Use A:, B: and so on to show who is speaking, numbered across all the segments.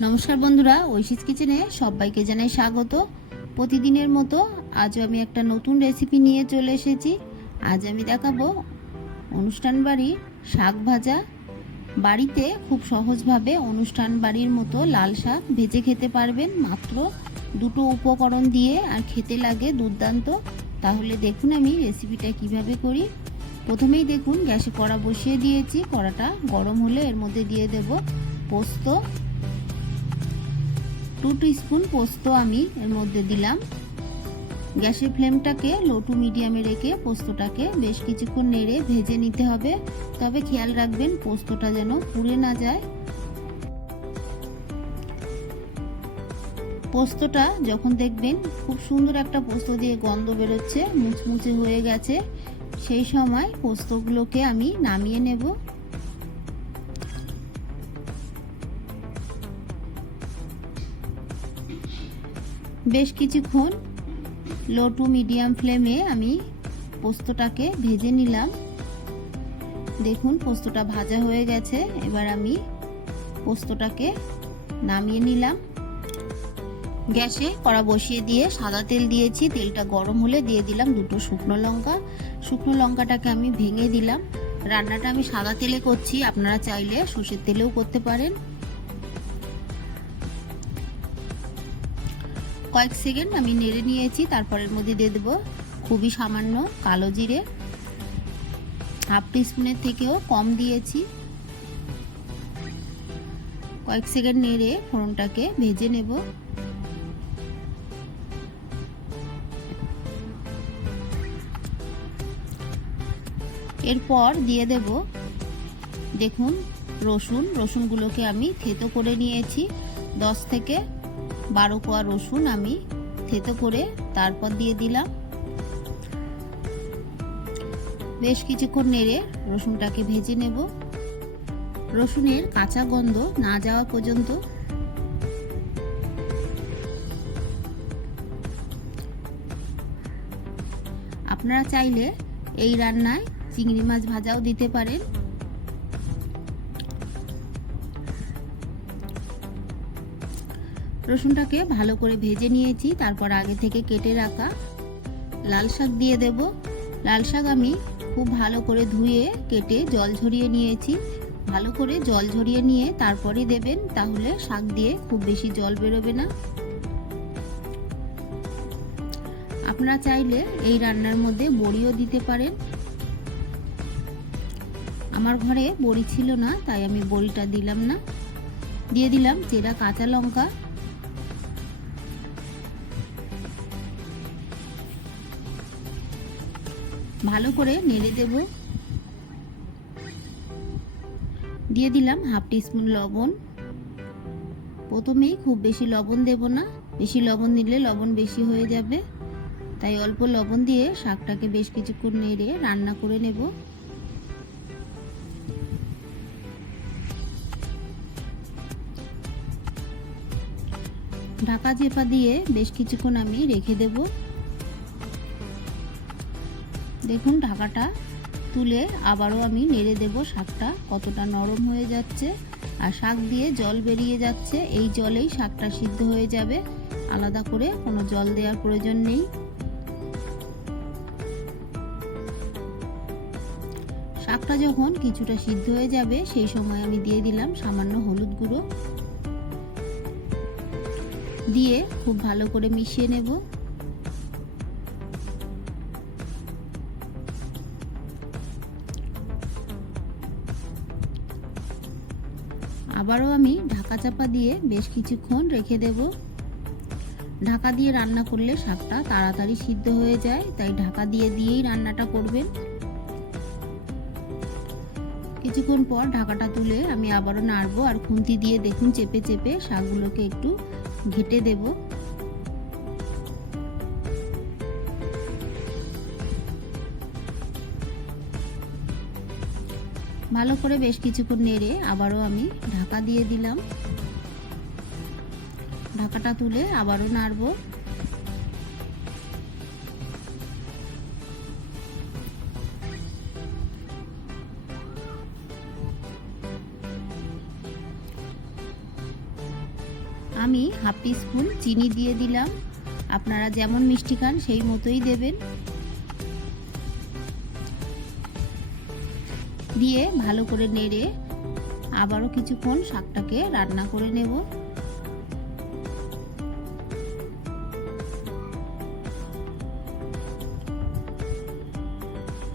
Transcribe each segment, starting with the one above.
A: নমস্কার বন্ধুরা ঐশিস কিচেনে সবাইকে জানাই স্বাগত। প্রতিদিনের মতো আজও আমি একটা নতুন রেসিপি নিয়ে চলে এসেছি। আজ আমি দেখাবো অনুষ্ঠান বাড়ির শাক ভাজা। বাড়িতে খুব সহজভাবে অনুষ্ঠান বাড়ির মতো লাল শাক ভেজে খেতে পারবেন। মাত্র দুটো উপকরণ দিয়ে আর খেতে লাগে দুর্দান্ত। তাহলে দেখুন আমি রেসিপিটা কীভাবে করি। প্রথমেই দেখুন, গ্যাসে কড়া বসিয়ে দিয়েছি। কড়াটা গরম হলে এর মধ্যে দিয়ে দেব পোস্ত টু স্পুন পোস্ত আমি এর মধ্যে দিলাম। গ্যাসের ফ্লেমটাকে লো টু মিডিয়ামে রেখে পোস্তটাকে বেশ কিছুক্ষণ নেড়ে ভেজে নিতে হবে। তবে খেয়াল রাখবেন পোস্তটা যেন পুড়ে না যায়। পোস্তটা যখন দেখবেন খুব সুন্দর একটা পোস্ত দিয়ে গন্ধ বেরোচ্ছে, মুচমুচে হয়ে গেছে, সেই সময় পোস্তগুলোকে আমি নামিয়ে নেব। বেশ কিছুক্ষণ লো টু মিডিয়াম ফ্লেমে আমি পোস্তটাকে ভেজে নিলাম। দেখুন, পোস্তটা ভাজা হয়ে গেছে। এবার আমি পোস্তটাকে নামিয়ে নিলাম। গ্যাসে কড়া বসিয়ে দিয়ে সাদা তেল দিয়েছি। তেলটা গরম হলে দিয়ে দিলাম দুটো শুকনো লঙ্কা। শুকনো লঙ্কাটাকে আমি ভেঙে দিলাম। রান্নাটা আমি সাদা তেলে করছি। আপনারা চাইলে সর্ষের তেলেও করতে পারেন। কয়েক সেকেন্ড আমি নেড়ে নিয়েছি, তারপরের মধ্যে দিয়ে দেবো খুবই সামান্য কালো জিরে। হাফ টিস্পুনের থেকেও কম দিয়েছি। কয়েক সেকেন্ড নেড়ে ফোড়নটাকে ভেজে নেব। এরপর দিয়ে দেব, দেখুন রসুন। রসুনগুলোকে আমি থেতো করে নিয়েছি, দশ থেকে বারো কোয়া রসুন আমি থেতো করে তারপর দিয়ে দিলাম। বেশ কিছুক্ষণ নেড়ে রসুনটাকে ভেজে নেব। রসুনের কাঁচা গন্ধ না যাওয়া পর্যন্ত আপনারা চাইলে এই রান্নায় চিংড়ি মাছ ভাজাও দিতে পারেন। রসুনটাকে ভালো করে ভেজে নিয়েছি, তারপর আগে থেকে কেটে রাখা লাল শাক দিয়ে দেব। লাল শাক আমি খুব ভালো করে ধুয়ে কেটে জল ঝরিয়ে নিয়েছি। ভালো করে জল ঝরিয়ে নিয়ে তারপরে দেবেন, তাহলে শাক দিয়ে খুব বেশি জল বেরোবে না। আপনারা চাইলে এই রান্নার মধ্যে বড়িও দিতে পারেন। আমার ঘরে বড়ি ছিল না, তাই আমি বড়িটা দিলাম না। দিয়ে দিলাম চেরা কাঁচা লঙ্কা। ভালো করে নেড়ে দেব। দিয়ে দিলাম হাফ টিস্পুন লবণ। প্রথমেই খুব বেশি লবণ দেব না। বেশি লবণ দিলে লবণ বেশি হয়ে যাবে। তাই অল্প লবণ দিয়ে শাকটাকে বেশ কিছুক্ষণ নেড়ে রান্না করে নেব। ঢাকা চেপা দিয়ে বেশ কিছুক্ষণ আমি রেখে দেব। দেখুন ঢাকাটা তুলে আবারও আমি নেড়ে দেব শাকটা। কতটা নরম হয়ে যাচ্ছে আর শাক দিয়ে জল বেরিয়ে যাচ্ছে। এই জলেই শাকটা সিদ্ধ হয়ে যাবে। আলাদা করে কোনো জল দেওয়ার প্রয়োজন নেই। শাকটা যখন কিছুটা সিদ্ধ হয়ে যাবে, সেই সময় আমি দিয়ে দিলাম সামান্য হলুদ গুঁড়ো। দিয়ে খুব ভালো করে মিশিয়ে নেব। আবারও আমি ঢাকা চাপা দিয়ে বেশ কিছুক্ষণ রেখে দেব। ঢাকা দিয়ে রান্না করলে শাকটা তাড়াতাড়ি সিদ্ধ হয়ে যায়, তাই ঢাকা দিয়ে দিয়েই রান্নাটা করবেন। কিছুক্ষণ পর ঢাকাটা তুলে আমি আবারও নাড়বো, আর খুন্তি দিয়ে দেখুন চেপে চেপে শাকগুলোকে একটু ঘেটে দেব। ভালো করে বেশ কিছুক্ষণ নেড়ে আবারও আমি ঢাকা দিয়ে দিলাম। ঢাকাটা তুলে আবারও নাড়বো। আমি হাফ স্পুন চিনি দিয়ে দিলাম। আপনারা যেমন মিষ্টি খান সেই মতোই দেবেন। দিয়ে ভালো করে নেড়ে আবারও কিছুক্ষণ শাকটাকে রান্না করে নেব।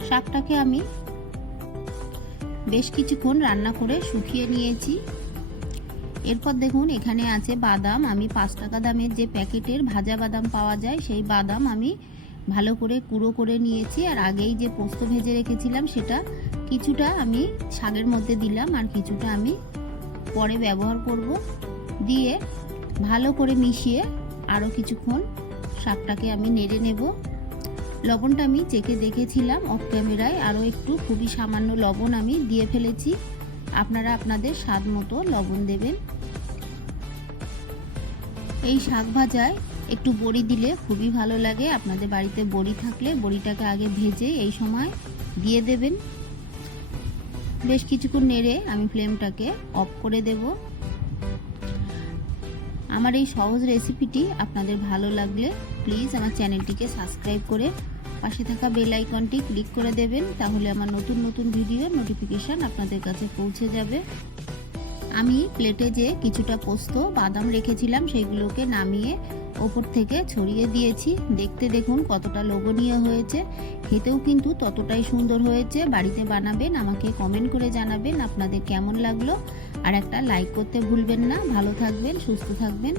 A: শাকটাকে আমি বেশ কিছুক্ষণ রান্না করে শুকিয়ে নিয়েছি। এরপর দেখুন, এখানে আছে বাদাম। আমি পাঁচ টাকা দামের যে প্যাকেটের ভাজা বাদাম পাওয়া যায়, সেই বাদাম আমি ভালো করে কুড়ো করে নিয়েছি আর আগেই যে পোস্ত ভেজে রেখেছিলাম সেটা কিছুটা আমি শাকের মধ্যে দিলাম আর কিছুটা আমি পরে ব্যবহার করব। দিয়ে ভালো করে মিশিয়ে আরও কিছুক্ষণ শাকটাকে আমি নেড়ে নেব। লবণটা আমি চেকে দেখেছিলাম অফ ক্যামেরায় আরও একটু খুবই সামান্য লবণ আমি দিয়ে ফেলেছি। আপনারা আপনাদের স্বাদ মতো লবণ দেবেন। এই শাক ভাজায় একটু বড়ি দিলে খুবই ভালো লাগে। আপনাদের বাড়িতে বড়ি থাকলে বড়িটাকে আগে ভেজে এই সময় দিয়ে দেবেন। বেশ কিছুক্ষণ নেড়ে আমি ফ্লেমটাকে অফ করে দেব। আমার এই সহজ রেসিপিটি আপনাদের ভালো লাগলে প্লিজ আমার চ্যানেলটিকে সাবস্ক্রাইব করে পাশে থাকা বেল আইকনটি ক্লিক করে দেবেন, তাহলে আমার নতুন নতুন ভিডিওর নোটিফিকেশান আপনাদের কাছে পৌঁছে যাবে। আমি প্লেটে যে কিছুটা পোস্ত, বাদাম রেখেছিলাম সেইগুলোকে নামিয়ে ওপর থেকে ছড়িয়ে দিয়েছি। দেখতে দেখুন কতটা লোভনীয় হয়েছে। খেতেও কিন্তু ততটাই সুন্দর হয়েছে। বাড়িতে বানাবেন, আমাকে কমেন্ট করে জানাবেন আপনাদের কেমন লাগল। আর একটা লাইক করতে ভুলবেন না। ভালো থাকবেন, সুস্থ থাকবেন।